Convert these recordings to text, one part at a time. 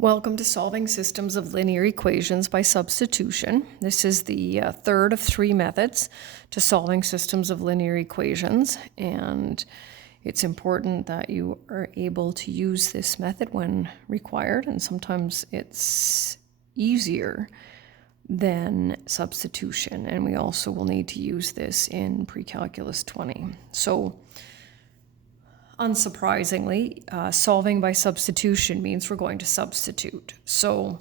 Welcome to Solving Systems of Linear Equations by Substitution. This is the third of three methods to solving systems of linear equations, and it's important that you are able to use this method when required, and sometimes it's easier than substitution, and we also will need to use this in Pre-Calculus 20. So unsurprisingly, solving by substitution means we're going to substitute. So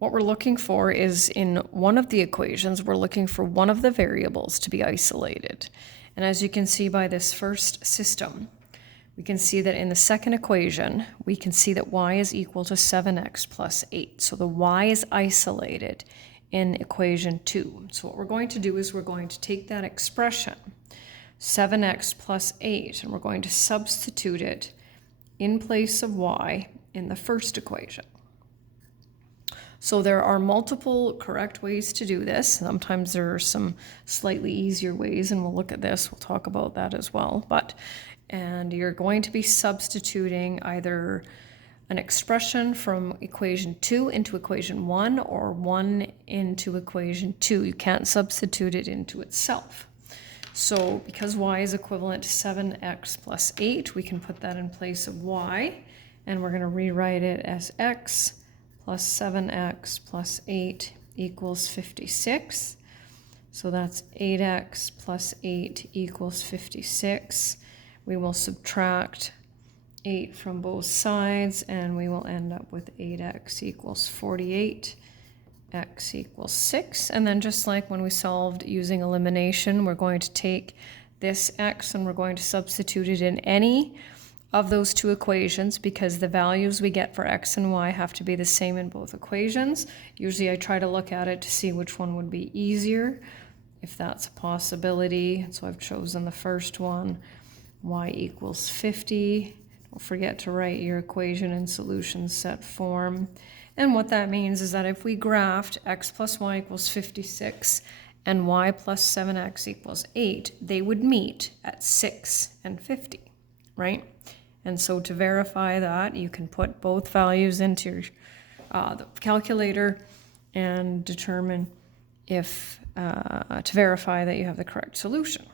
what we're looking for is in one of the equations, we're looking for one of the variables to be isolated. And as you can see by this first system, we can see that in the second equation, we can see that y is equal to 7x plus 8. So the y is isolated in equation 2. So what we're going to do is we're going to take that expression, 7x plus 8, and we're going to substitute it in place of y in the first equation. So there are multiple correct ways to do this. Sometimes there are some slightly easier ways, and we'll look at this. We'll talk about that as well. And you're going to be substituting either an expression from equation 2 into equation 1 or 1 into equation 2. You can't substitute it into itself. So because y is equivalent to 7x plus 8, we can put that in place of y, and we're going to rewrite it as x plus 7x plus 8 equals 56. So that's 8x plus 8 equals 56. We will subtract 8 from both sides, and we will end up with 8x equals 48. X equals 6, and then just like when we solved using elimination, we're going to take this x and we're going to substitute it in any of those two equations because the values we get for x and y have to be the same in both equations. Usually I try to look at it to see which one would be easier, if that's a possibility. So I've chosen the first one, y equals 50. Don't forget to write your equation in solution set form. And what that means is that if we graphed x plus y equals 56 and y plus 7x equals 8, they would meet at 6 and 50, right? And so to verify that, you can put both values into your the calculator and determine if, to verify that you have the correct solution.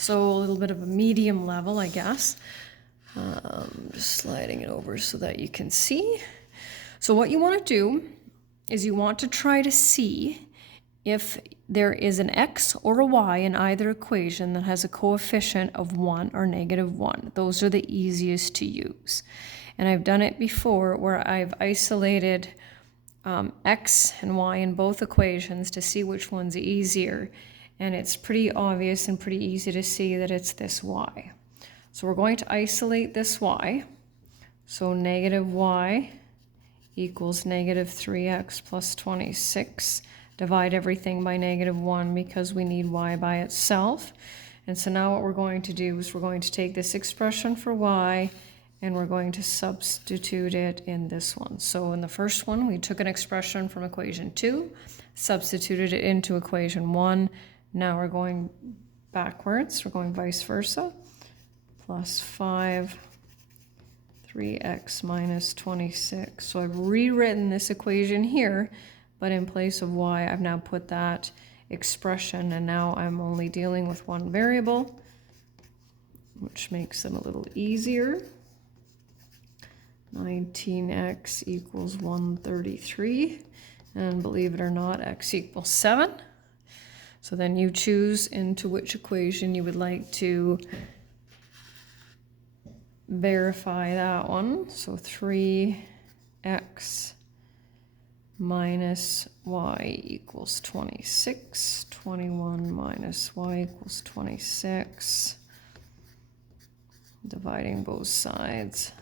So a little bit of a medium level, I guess. Just sliding it over so that you can see. So what you want to do is you want to try to see if there is an x or a y in either equation that has a coefficient of 1 or negative 1. Those are the easiest to use. And I've done it before where I've isolated x and y in both equations to see which one's easier. And it's pretty obvious and pretty easy to see that it's this y. So we're going to isolate this y. So negative y equals negative 3x plus 26. Divide everything by negative 1 because we need y by itself. And so now what we're going to do is we're going to take this expression for y and we're going to substitute it in this one. So in the first one, we took an expression from equation 2, substituted it into equation 1. Now we're going backwards. We're going vice versa. Plus 5. 3x minus 26. So I've rewritten this equation here, but in place of y, I've now put that expression, and now I'm only dealing with one variable, which makes it a little easier. 19x equals 133, and believe it or not, x equals 7. So then you choose into which equation you would like to verify that one. So 3x minus y equals 26. 21 minus y equals 26. Dividing both sides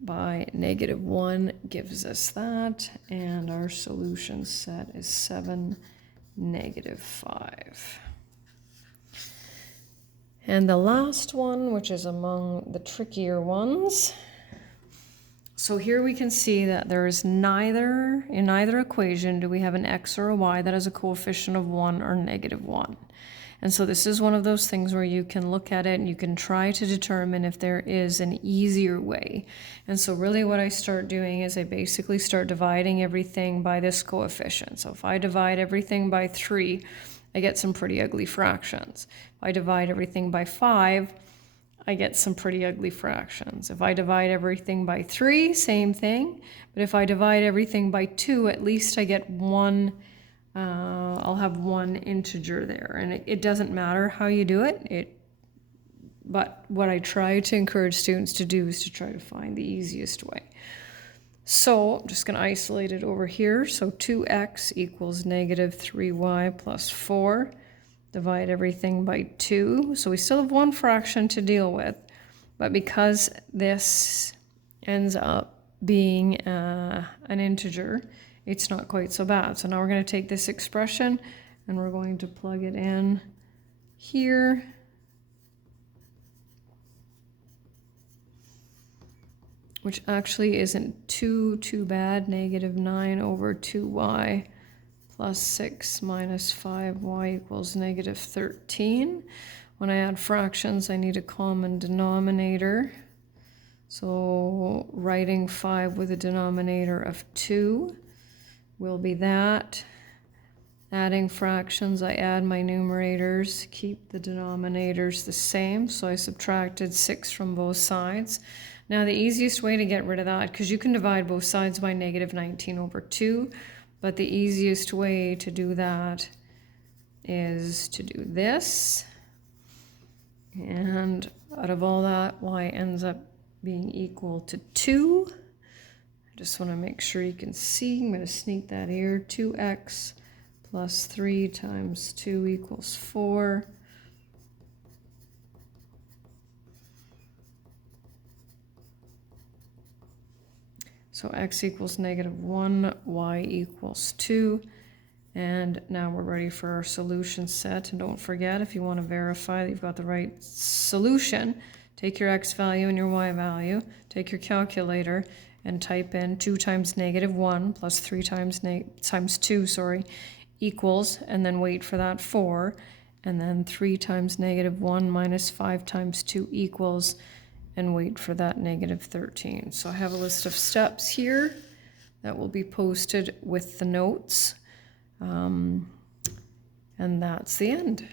by negative 1 gives us that. And our solution set is 7, negative 5. And the last one, which is among the trickier ones. So here we can see that there is in either equation do we have an x or a y that has a coefficient of 1 or negative 1. And so this is one of those things where you can look at it and you can try to determine if there is an easier way. And so really what I start doing is I basically start dividing everything by this coefficient. So if I divide everything by 3, I get some pretty ugly fractions. If I divide everything by 5, I get some pretty ugly fractions. If I divide everything by 3, same thing. But if I divide everything by 2, at least I get one, I'll have one integer there. And it doesn't matter how you do it. But what I try to encourage students to do is to try to find the easiest way. So I'm just going to isolate it over here. So 2x equals negative 3y plus 4. Divide everything by 2. So we still have one fraction to deal with. But because this ends up being an integer, it's not quite so bad. So now we're going to take this expression and we're going to plug it in here. Which actually isn't too bad. Negative 9 over 2y plus 6 minus 5y equals negative 13. When I add fractions, I need a common denominator. So writing 5 with a denominator of 2 will be that. Adding fractions, I add my numerators, keep the denominators the same. So I subtracted 6 from both sides. Now the easiest way to get rid of that, because you can divide both sides by negative 19 over 2, but the easiest way to do that is to do this. And out of all that, y ends up being equal to 2. I just want to make sure you can see. I'm going to sneak that here. 2x plus 3 times 2 equals 4. So x equals negative 1, y equals 2. And now we're ready for our solution set. And don't forget, if you want to verify that you've got the right solution, take your x value and your y value, take your calculator, and type in 2 times negative 1 plus 3 times 2, equals, and then wait for that 4, and then 3 times negative 1 minus 5 times 2 equals, and wait for that negative 13. So I have a list of steps here that will be posted with the notes, and that's the end.